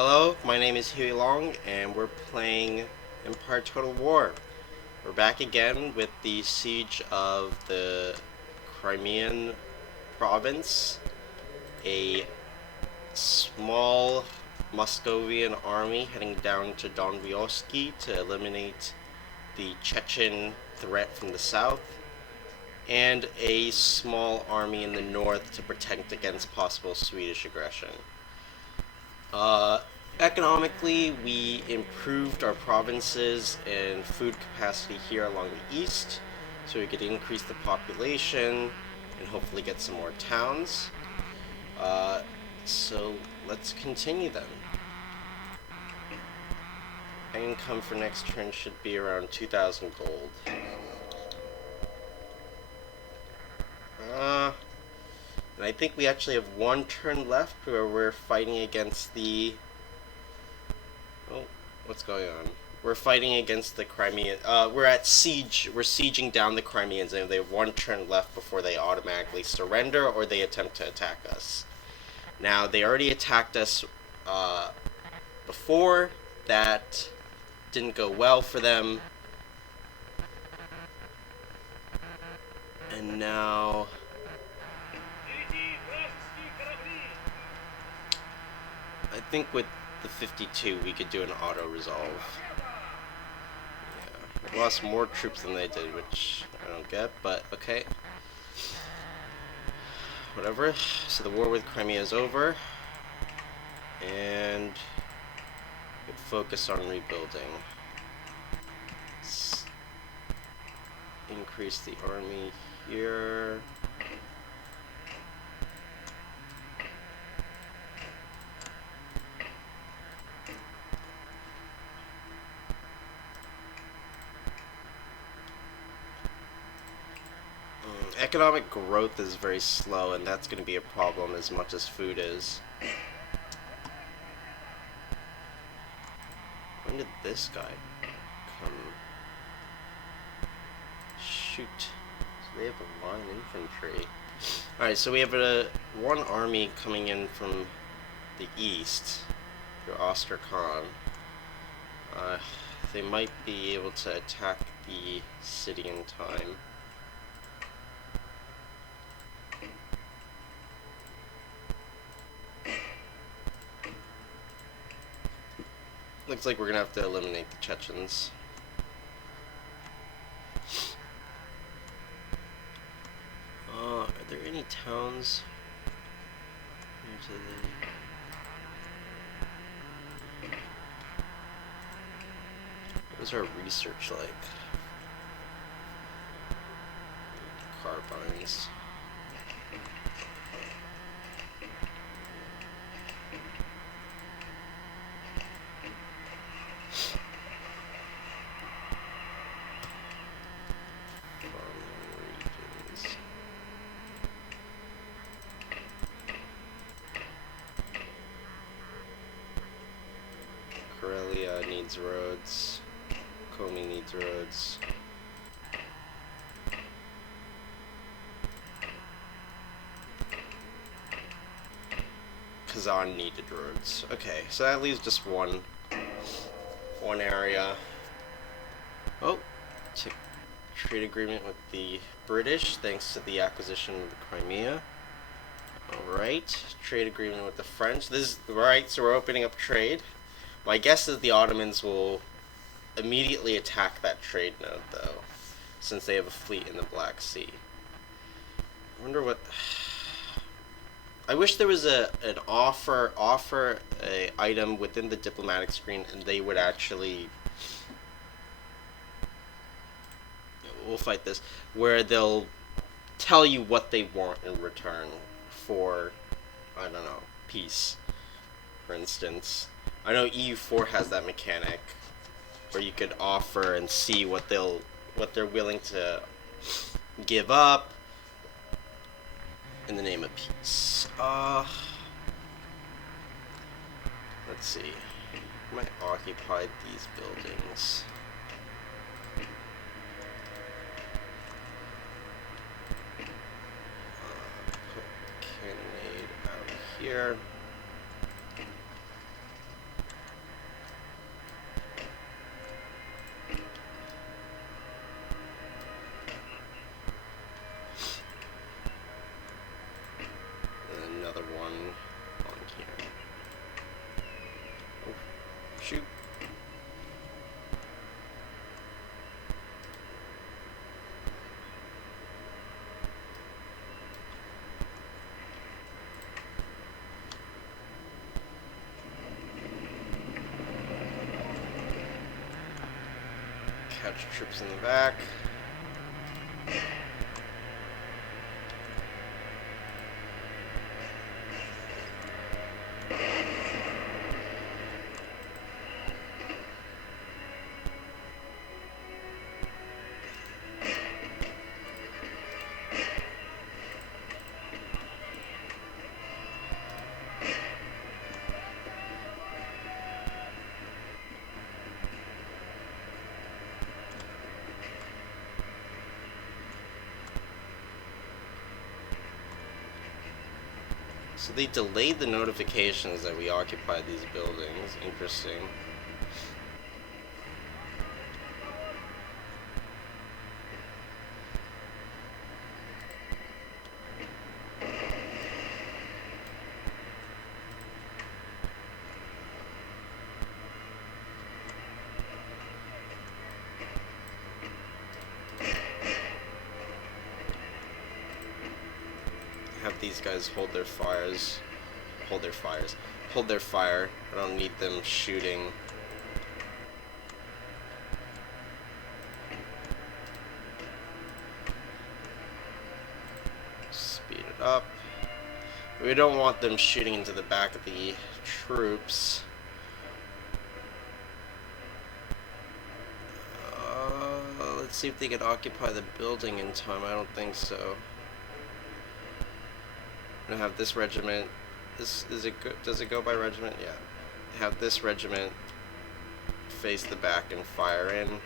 Hello, my name is Huey Long, and we're playing Empire Total War. We're back again with the siege of the Crimean province. A small Muscovian army heading down to Don Vyoski to eliminate the Chechen threat from the south, and a small army in the north to protect against possible Swedish aggression. Uh, Economically, we improved our provinces and food capacity here along the east, so we could increase the population and hopefully get some more towns. So let's continue then. Income for next turn should be around 2,000 gold. And I think we actually have one turn left where we're fighting against the... Oh, what's going on? We're fighting against the Crimean. We're at siege. We're sieging down the Crimeans, and they have one turn left before they automatically surrender or they attempt to attack us. Now, they already attacked us before. That didn't go well for them. And now... I think with the 52, we could do an auto-resolve. Yeah, we lost more troops than they did, which I don't get, but okay. Whatever. So the war with Crimea is over. And we focus on rebuilding. Let's increase the army here. Economic growth is very slow, and that's going to be a problem as much as food is. When did this guy come? Shoot. So they have a line infantry. Alright, so we have one army coming in from the east through Osterkon. They might be able to attack the city in time. Looks like we're gonna have to eliminate the Chechens. Are there any towns near to the... What is our research like? Carbines. Karelia needs roads. Komi needs roads. Kazan needed roads. Okay, so that leaves just one area. Oh, trade agreement with the British thanks to the acquisition of the Crimea. Alright, trade agreement with the French. This is right, so we're opening up trade. My guess is the Ottomans will immediately attack that trade node, though, since they have a fleet in the Black Sea. I wonder what... I wish there was an offer a item within the diplomatic screen, and they would actually... We'll fight this, where they'll tell you what they want in return for, I don't know, peace, for instance. I know EU4 has that mechanic where you could offer and see what they're willing to give up in the name of peace. Let's see. I might occupy these buildings. Put cannonade out here. Troops in the back. So they delayed the notifications that we occupied these buildings. Interesting. Have these guys hold their fires. Hold their fire. I don't need them shooting. Speed it up. We don't want them shooting into the back of the troops. Let's see if they can occupy the building in time. I don't think so. I'm gonna have this regiment. Does it go by regiment? Yeah. Have this regiment face the back and fire in.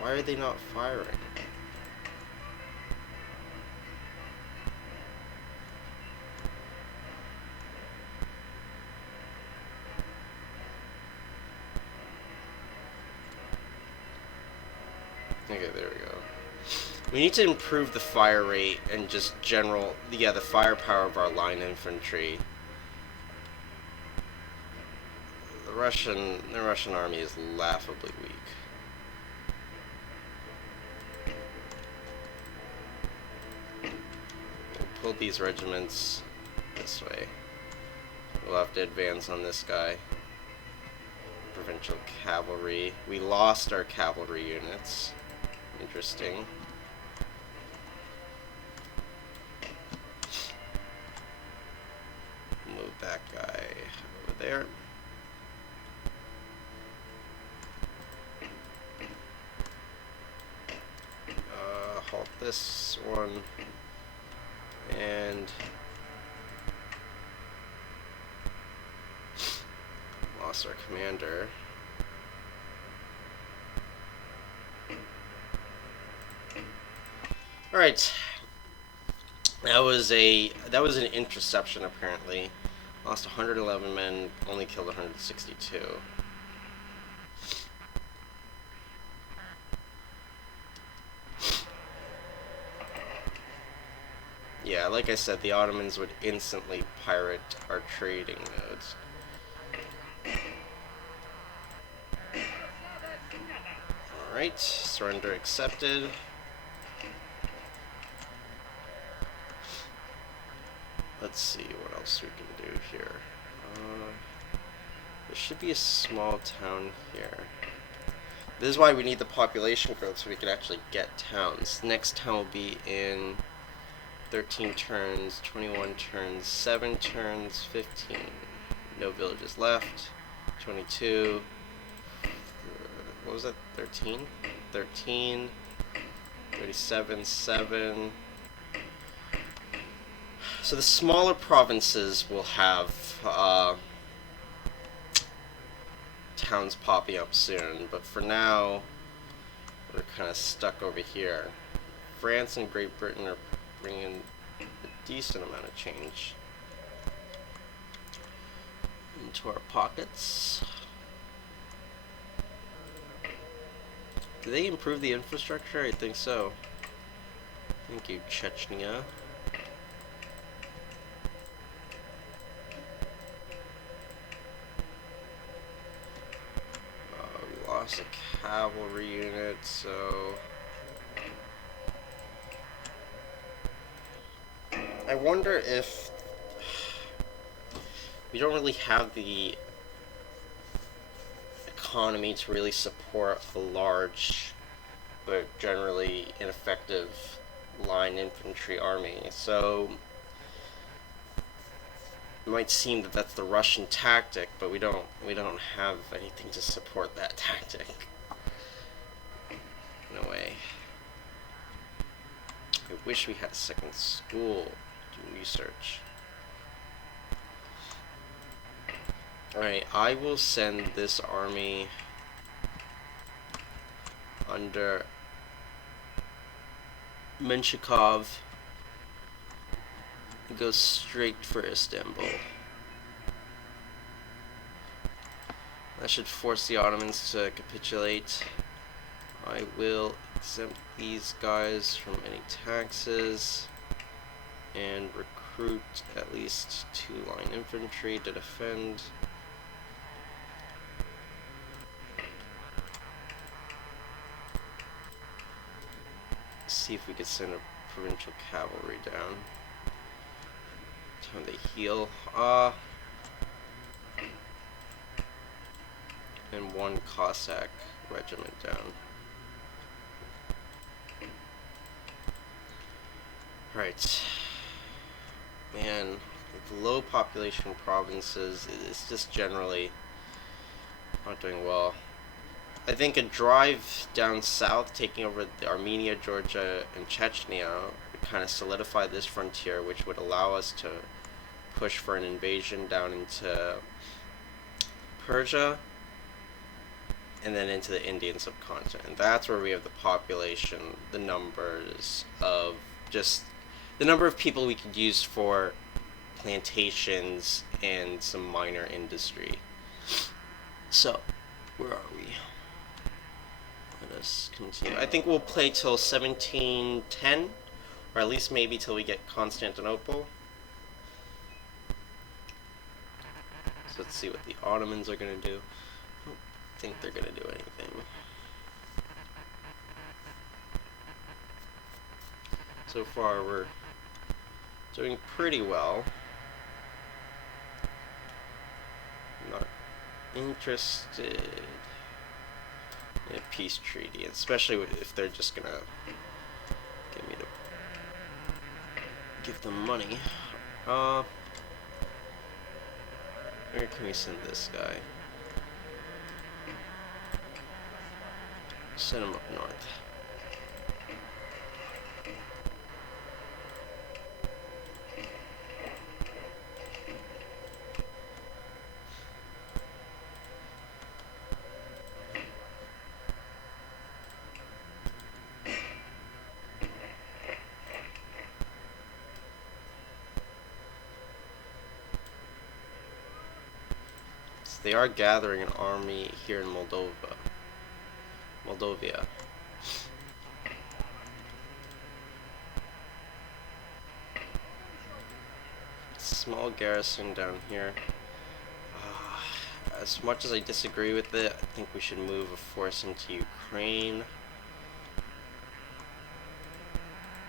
Why are they not firing? Okay, there we go. We need to improve the fire rate and just the firepower of our line infantry. The Russian army is laughably weak. We'll pull these regiments this way. We'll have to advance on this guy. Provincial cavalry. We lost our cavalry units. Interesting. Move that guy over there. Halt this one. And lost our commander. Alright. That was an interception apparently. Lost 111 men, only killed 162. Yeah, like I said, the Ottomans would instantly pirate our trading nodes. Alright, surrender accepted. Let's see what else we can do here. There should be a small town here. This is why we need the population growth, so we can actually get towns. Next town will be in 13 turns, 21 turns, 7 turns, 15. No villages left. 22. What was that? 13? 13. 37, 7. So the smaller provinces will have towns popping up soon, but for now we're kind of stuck over here. France and Great Britain are bringing a decent amount of change into our pockets. Do they improve the infrastructure? I think so. Thank you, Chechnya. cavalry unit, so I wonder if we don't really have the economy to really support a large but generally ineffective line infantry army. So it might seem that that's the Russian tactic, but we don't have anything to support that tactic. No way. I wish we had a second school to do research. Alright, I will send this army under Menshikov and go straight for Istanbul. That should force the Ottomans to capitulate. I will exempt these guys from any taxes and recruit at least 2 line infantry to defend. See if we could send a provincial cavalry down. Time they heal. And 1 Cossack regiment down. Right. Man, with low population provinces, it's just generally not doing well. I think a drive down south, taking over Armenia, Georgia, and Chechnya, would kind of solidify this frontier, which would allow us to push for an invasion down into Persia, and then into the Indian subcontinent. That's where we have the population, the numbers of just the number of people we could use for plantations and some minor industry. So, where are we? Let us continue. I think we'll play till 1710, or at least maybe till we get Constantinople. So let's see what the Ottomans are going to do. I don't think they're going to do anything. So far we're doing pretty well. I'm not interested in a peace treaty, especially if they're just gonna get me to give them money. Where can we send this guy? Send him up north. They are gathering an army here in Moldovia. Small garrison down here. As much as I disagree with it, I think we should move a force into Ukraine.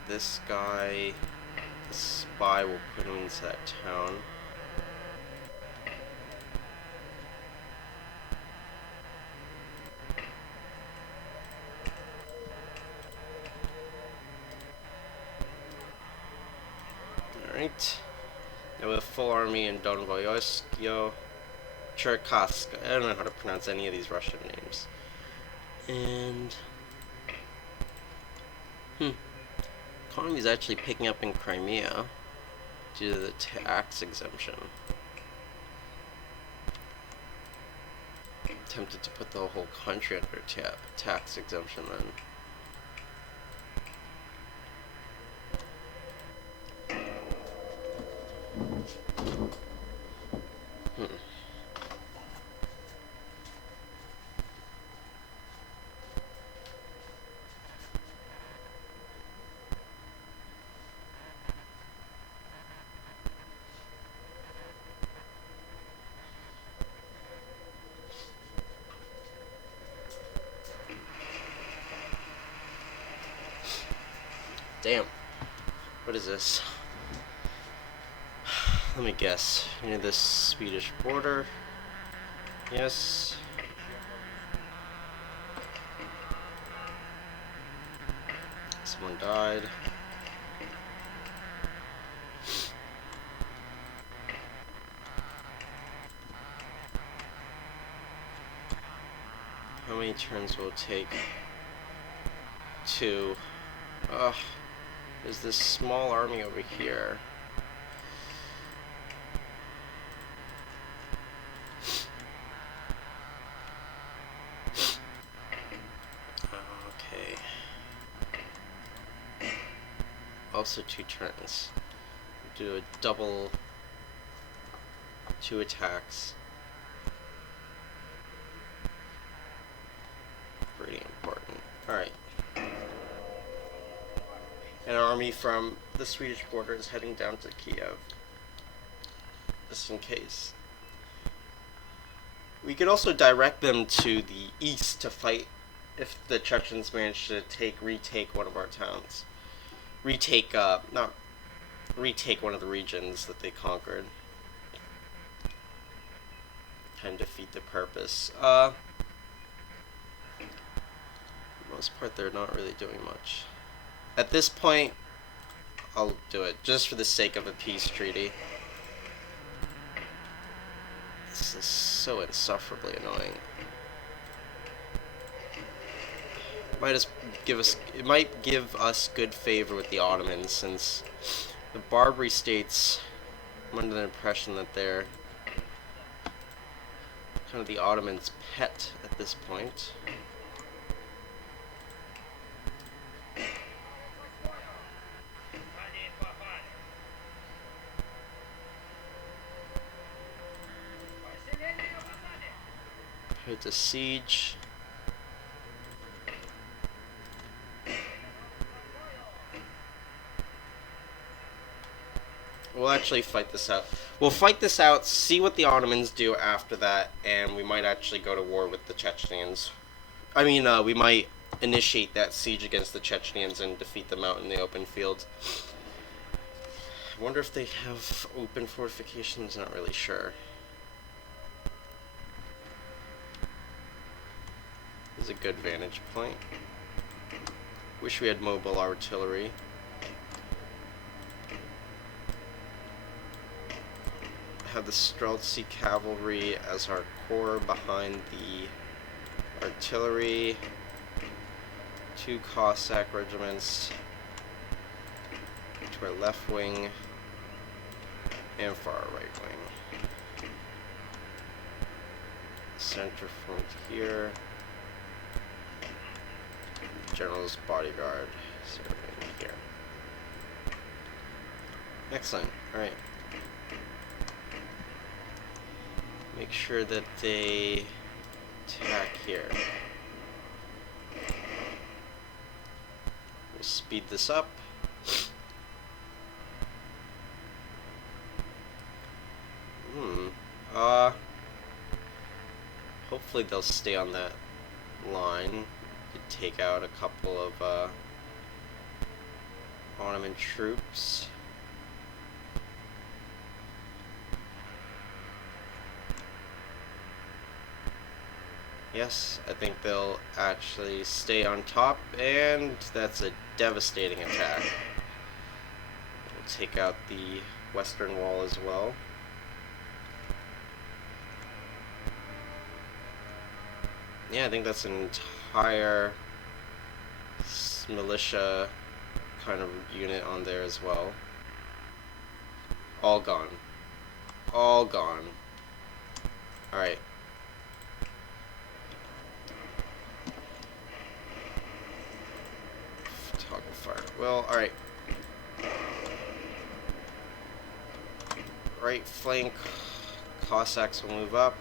This guy, the spy, will put him into that town. Alright. Now we have full army in Donvoyoskyo, Cherkassk. I don't know how to pronounce any of these Russian names. And economy is actually picking up in Crimea due to the tax exemption. Tempted to put the whole country under tax exemption then. Damn. What is this? Let me guess. Near this Swedish border. Yes. Someone died. How many turns will it take? 2. Ugh. There's this small army over here. Okay. Also 2 turns. Do a double 2 attacks. Pretty important. Alright. An army from the Swedish border is heading down to Kiev. Just in case. We could also direct them to the east to fight if the Chechens manage to retake one of our towns. Not retake one of the regions that they conquered. Kind of defeat the purpose. For the most part, they're not really doing much. At this point, I'll do it just for the sake of a peace treaty. This is so insufferably annoying. It might give us good favor with the Ottomans, since the Barbary states, I'm under the impression that they're kind of the Ottomans' pet at this point. It's a siege. We'll actually fight this out. We'll fight this out, see what the Ottomans do after that, and we might actually go to war with the Chechens. I mean, we might initiate that siege against the Chechens and defeat them out in the open field. I wonder if they have open fortifications, not really sure. This is a good vantage point. Wish we had mobile artillery. Have the Streltsy cavalry as our core behind the artillery. 2 Cossack regiments to our left wing and for our right wing. Center front here. General's bodyguard serving here. Excellent. Alright. Make sure that they attack here. We'll speed this up. Hopefully they'll stay on that line. Could take out a couple of Ottoman troops. Yes, I think they'll actually stay on top, and that's a devastating attack. We'll take out the western wall as well. Yeah, I think that's an entire militia kind of unit on there as well. All gone. All gone. Alright. Toggle fire. Well, alright. Right flank. Cossacks will move up.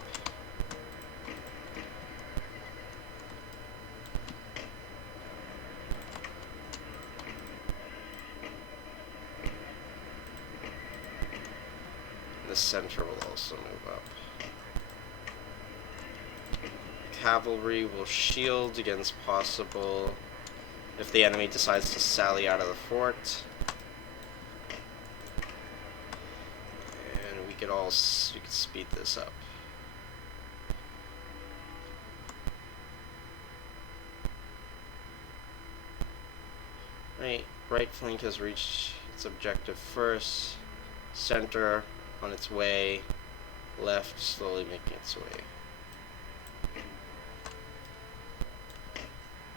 The center will also move up. Cavalry will shield against possible if the enemy decides to sally out of the fort. And we could speed this up. Right flank has reached its objective first. Center on its way. Left slowly making its way.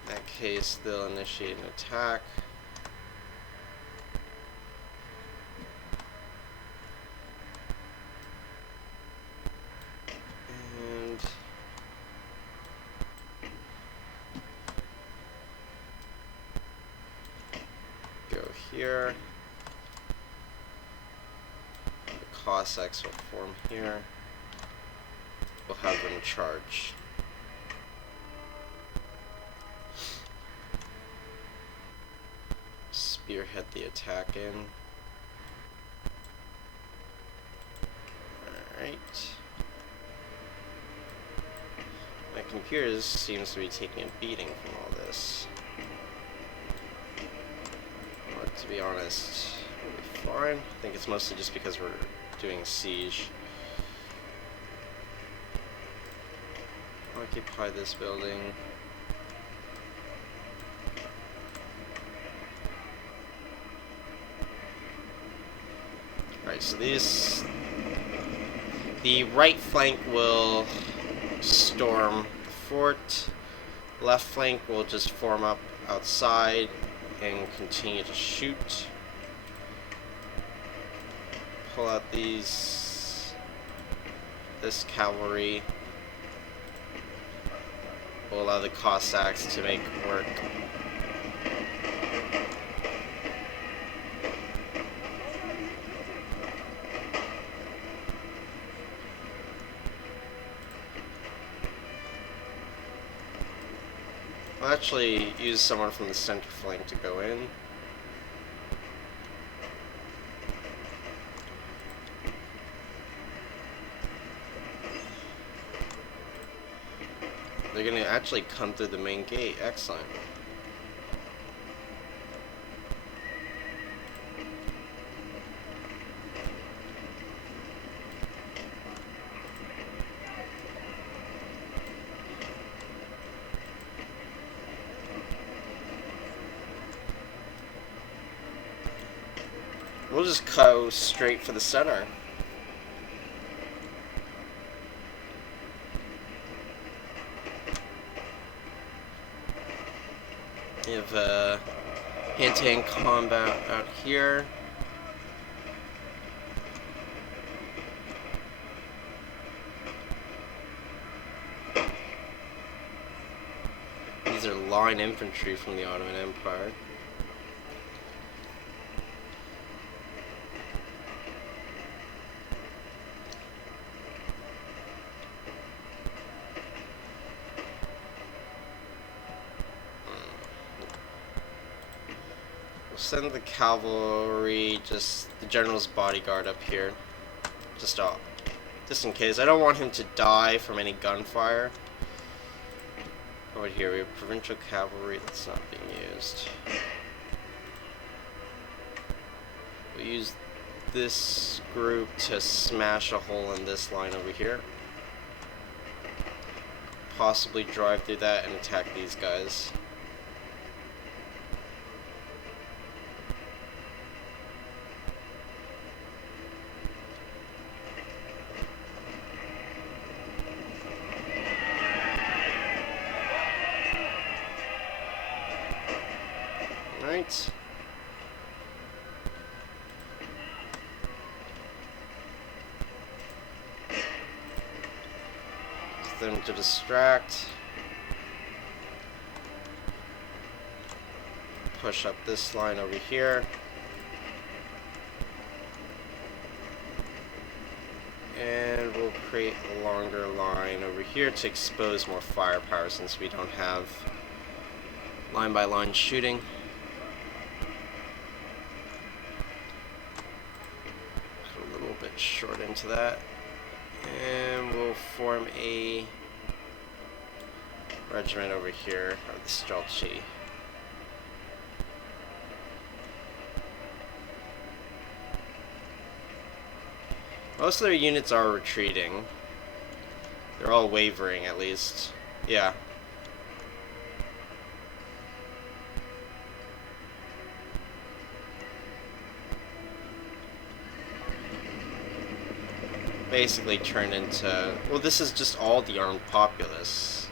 In that case, they'll initiate an attack. And go here. The Cossacks will form here. We'll have them charge. Spearhead the attack in. Alright. My computer seems to be taking a beating from all this. But to be honest, we'll be fine. I think it's mostly just because we're doing a siege. Occupy this building. Alright, so the right flank will storm the fort. Left flank will just form up outside and continue to shoot. Pull out this cavalry. We'll allow the Cossacks to make work. I'll actually use someone from the center flank to go in. They're gonna actually come through the main gate. Excellent. We'll just go straight for the center. We have hand-to-hand combat out here. These are line infantry from the Ottoman Empire. Send the cavalry, just the general's bodyguard up here, just in case. I don't want him to die from any gunfire. Over here we have provincial cavalry that's not being used. We'll use this group to smash a hole in this line over here. Possibly drive through that and attack these guys. Right. Them to distract. Push up this line over here. And we'll create a longer line over here to expose more firepower since we don't have line by line shooting. Short into that, and we'll form a regiment over here, or the Strelchi. Most of their units are retreating. They're all wavering, at least. Yeah. Basically turned into... Well, this is just all the armed populace.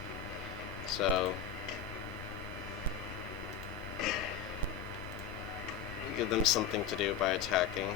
So... give them something to do by attacking.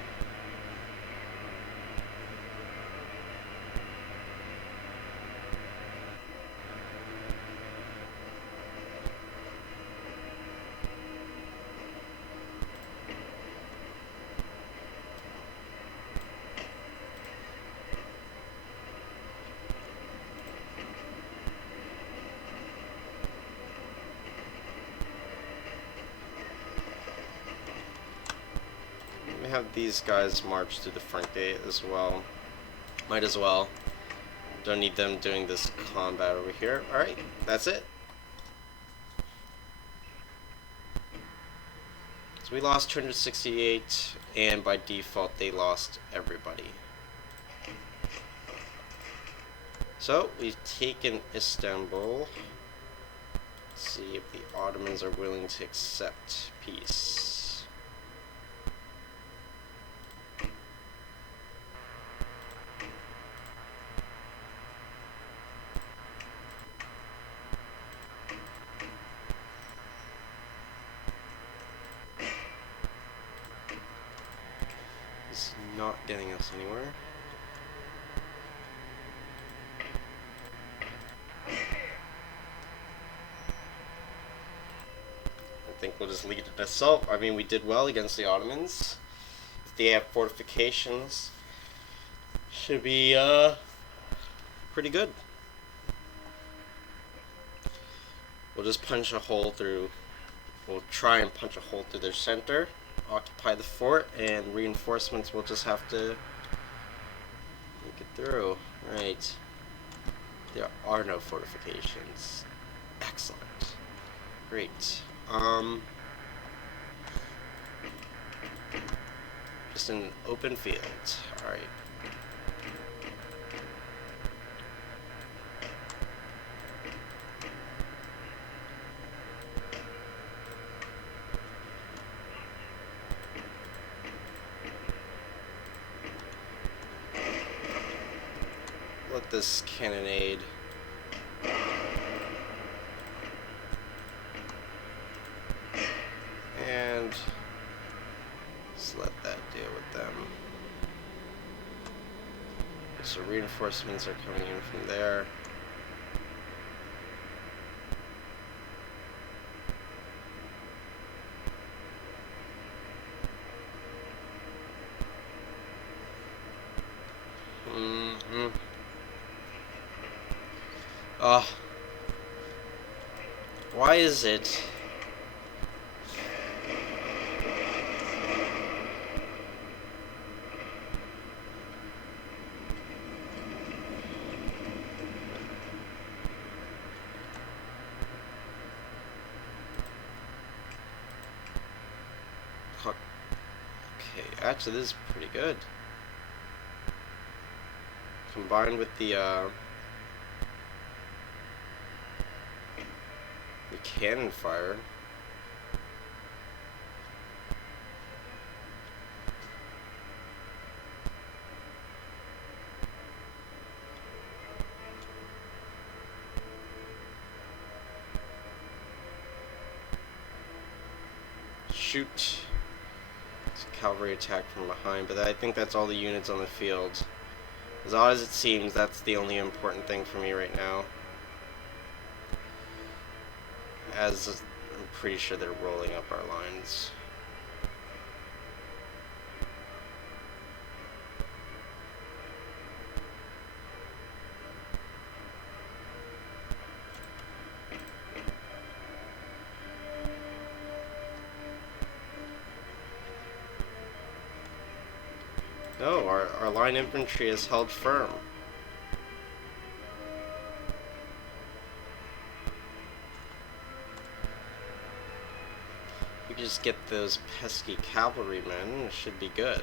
Have these guys march through the front gate as well. Might as well. Don't need them doing this combat over here. Alright, that's it. So we lost 268, and by default they lost everybody. So we've taken Istanbul. Let's see if the Ottomans are willing to accept peace. Not getting us anywhere. I think we'll just lead an assault. I mean, we did well against the Ottomans. If they have fortifications, should be pretty good. We'll just punch a hole through. We'll try and punch a hole through their center. Occupy the fort, and reinforcements will just have to make it through. Right. There are no fortifications. Excellent. Great. Just an open field. Alright. Let this cannonade and just let that deal with them. So reinforcements are coming in from there. Why is it? Okay, actually this is pretty good. Combined with the cannon fire. Shoot. It's a cavalry attack from behind, but I think that's all the units on the field. As odd as it seems, that's the only important thing for me right now. As I'm pretty sure they're rolling up our lines. No, our line infantry is held firm. We just get those pesky cavalrymen, it should be good.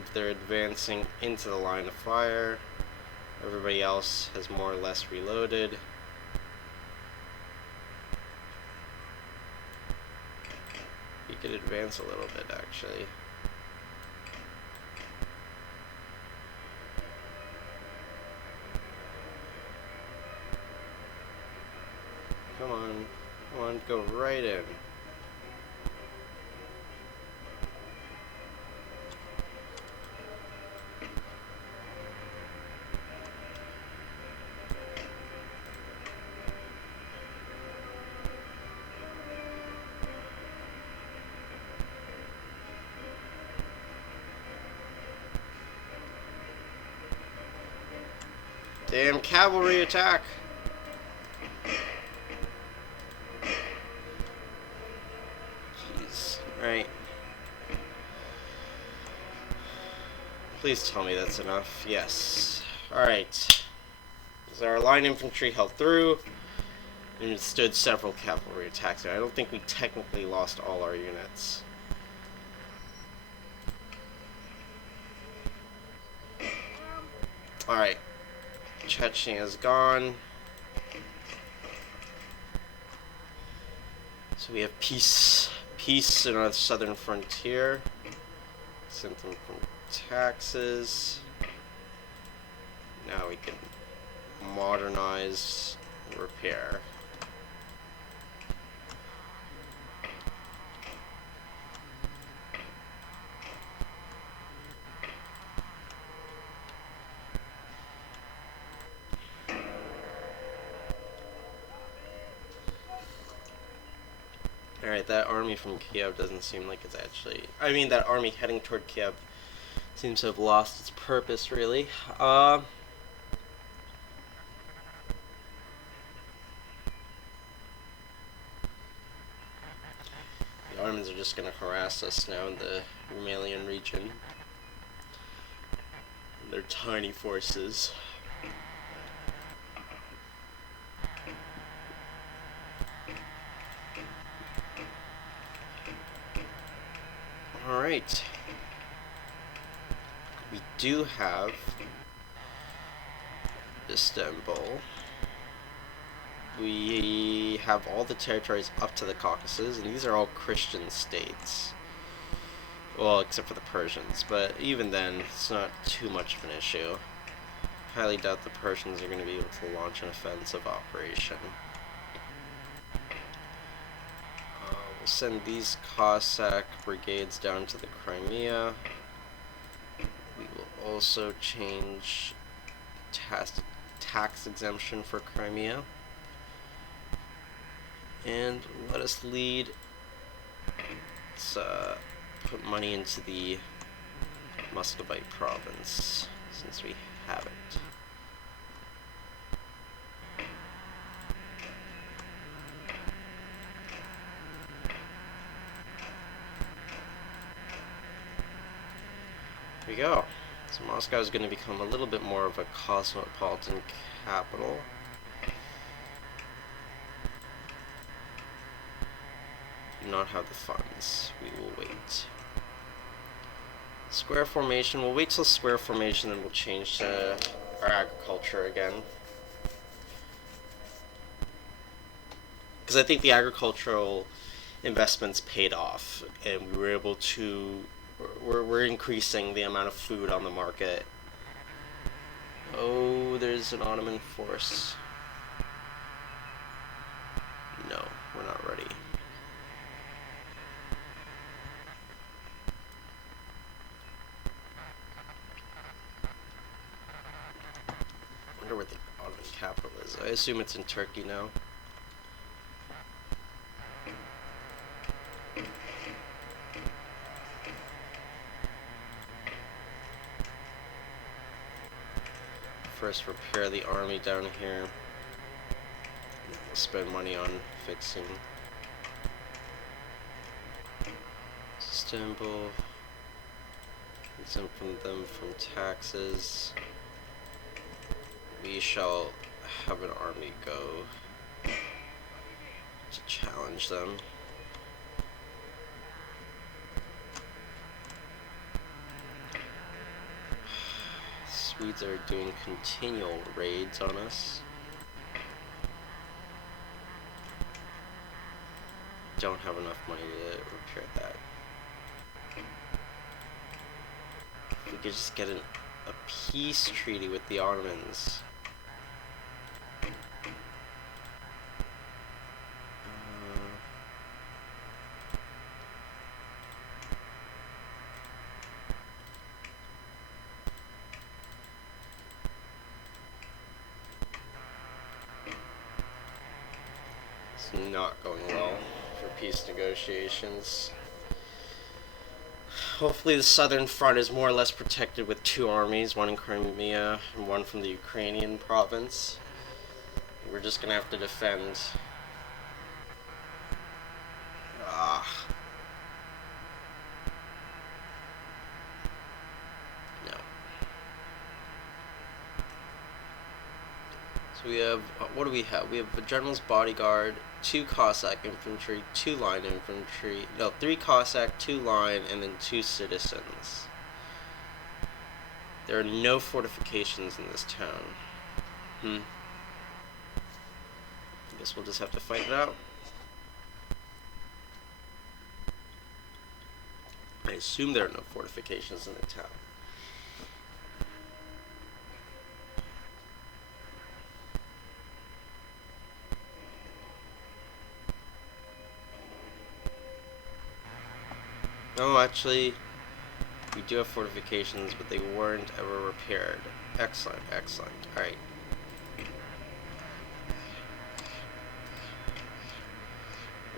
and they're advancing into the line of fire. Everybody else has more or less reloaded. You could advance a little bit, actually. Come on, come on, go right in. Damn cavalry attack! Jeez. Right. Please tell me that's enough. Yes. Alright. So our line infantry held through and stood several cavalry attacks. I don't think we technically lost all our units. Alright. Chechnya is gone. So we have peace in our southern frontier. Sent them from taxes. Now we can modernize and repair. Alright, that army from Kiev doesn't seem like it's actually... I mean, that army heading toward Kiev seems to have lost its purpose, really. The Ottomans are just going to harass us now in the Rumelian region. Their tiny forces. Alright. We do have Istanbul. We have all the territories up to the Caucasus, and these are all Christian states. Well, except for the Persians, but even then, it's not too much of an issue. Highly doubt the Persians are going to be able to launch an offensive operation. We'll send these Cossack brigades down to the Crimea. We will also change tax exemption for Crimea. And let us lead. Let's put money into the Muscovite province, since we have it. Here we go. So Moscow is going to become a little bit more of a cosmopolitan capital. Do not have the funds. We will wait. Square formation. We'll wait till square formation, then we'll change to our agriculture again. Because I think the agricultural investments paid off, and we were able to... We're increasing the amount of food on the market. Oh, there's an Ottoman force. No, we're not ready. I wonder where the Ottoman capital is. I assume it's in Turkey now. First repair the army down here. We'll spend money on fixing Istanbul. Exempt from them from taxes. We shall have an army go to challenge them. Swedes are doing continual raids on us. Don't have enough money to repair that. If we could just get a peace treaty with the Ottomans. It's not going well for peace negotiations. Hopefully the southern front is more or less protected with two armies, one in Crimea and one from the Ukrainian province. We're just gonna have to defend. No. So we have, what do we have? We have a general's bodyguard, 2 Cossack infantry, 2 line infantry, no, 3 Cossack, 2 line, and then 2 citizens. There are no fortifications in this town. I guess we'll just have to fight it out. I assume there are no fortifications in the town. Oh, actually, we do have fortifications, but they weren't ever repaired. Excellent, excellent. Alright.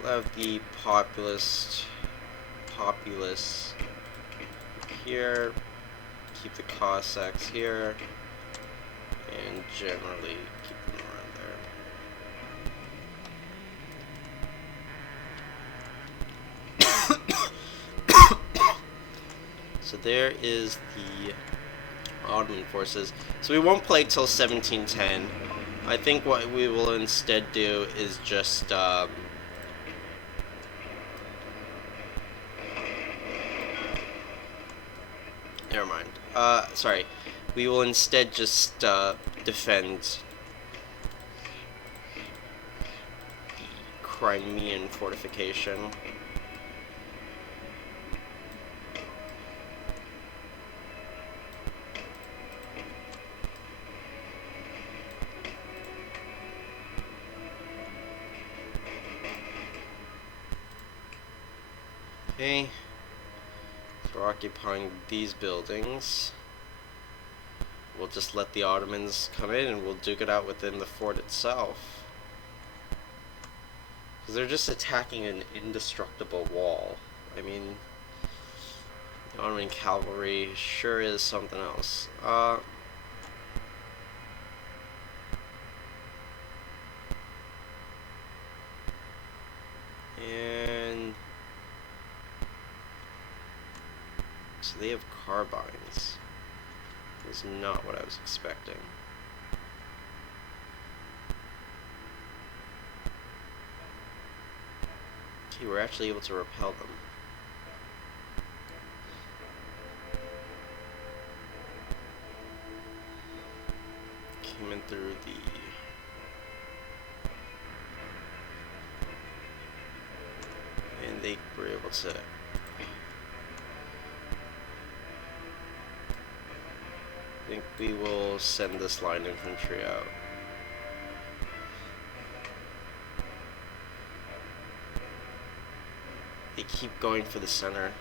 We'll have the populace here, keep the Cossacks here, and generally keep them around there. So there is the Ottoman forces. So we won't play till 1710. I think what we will instead do is just never mind. Sorry. We will instead just defend the Crimean fortification. Okay. So we're occupying these buildings. We'll just let the Ottomans come in and we'll duke it out within the fort itself. Because they're just attacking an indestructible wall. I mean, the Ottoman cavalry sure is something else. And so they have carbines. That's not what I was expecting. Okay, we're actually able to repel them. Came in through the... and they were able to... I think we will send this line infantry out. They keep going for the center.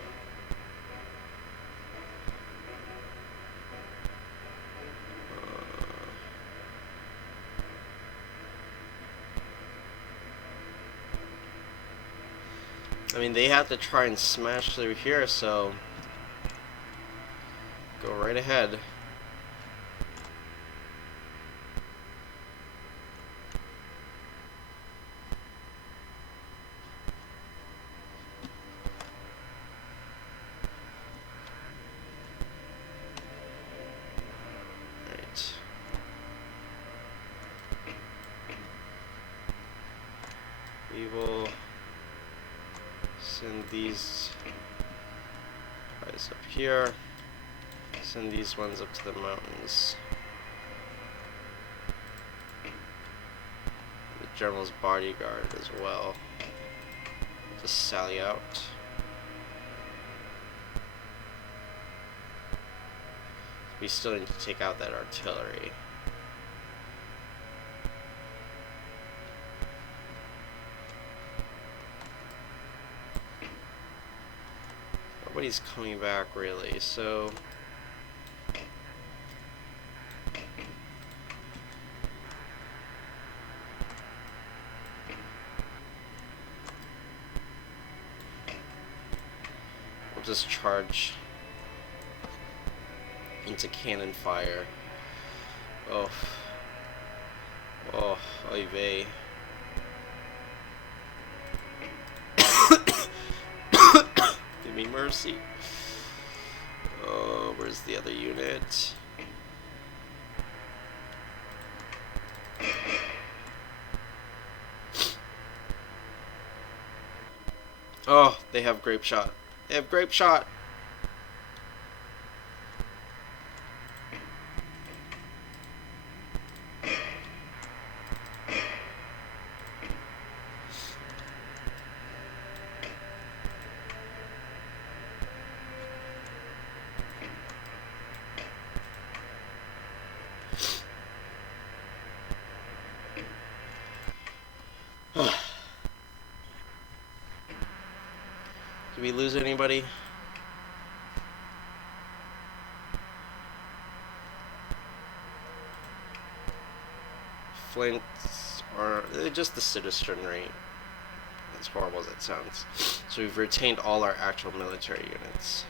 I mean, they have to try and smash through here, so go right ahead. We will send these guys up here, Send these ones up to the mountains. The general's bodyguard as well. Just sally out. We still need to take out that artillery. Nobody's coming back really, so we'll just charge into cannon fire. Oh, oh, oy vey. Give me mercy. Oh, where's the other unit? Oh, they have grape shot. They have grape shot. Did we lose anybody? Flints are just the citizenry, as horrible as it sounds. So we've retained all our actual military units.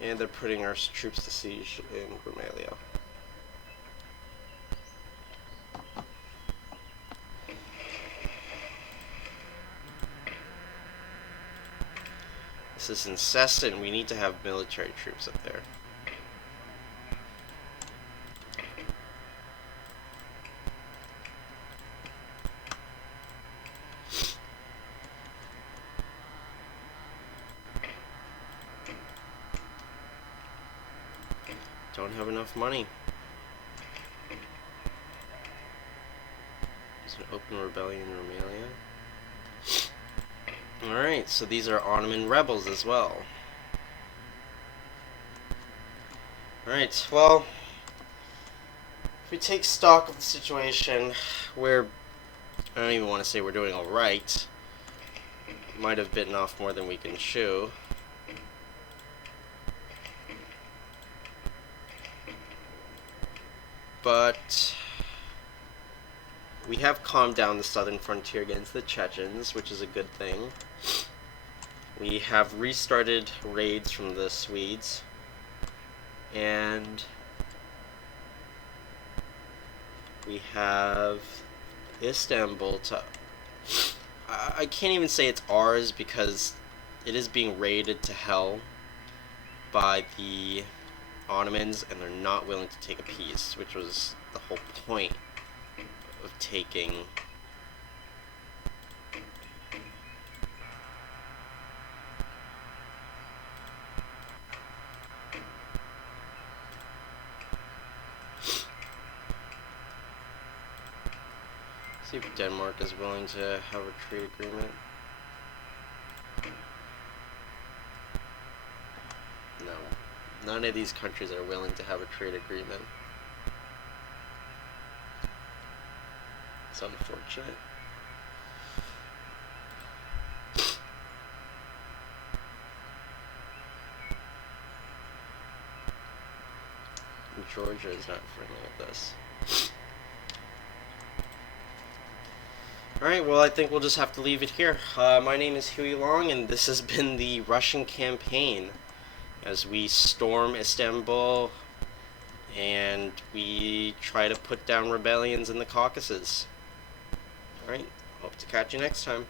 And they're putting our troops to siege in Rumelia. This is incessant. We need to have military troops up there. Don't have enough money. There's an open rebellion in Rumelia. Alright, so these are Ottoman rebels as well. Alright, well, if we take stock of the situation, I don't even want to say we're doing alright. Might have bitten off more than we can chew. But we have calmed down the southern frontier against the Chechens, which is a good thing. We have restarted raids from the Swedes, and we have Istanbul to... I can't even say it's ours because it is being raided to hell by the Ottomans, and they're not willing to take a peace, which was the whole point of taking see if Denmark is willing to have a trade agreement. No. None of these countries are willing to have a trade agreement. It's unfortunate. Georgia is not friendly with us. Alright, well, I think we'll just have to leave it here. My name is Huey Long, and this has been the Russian campaign as we storm Istanbul and we try to put down rebellions in the Caucasus. Alright, hope to catch you next time.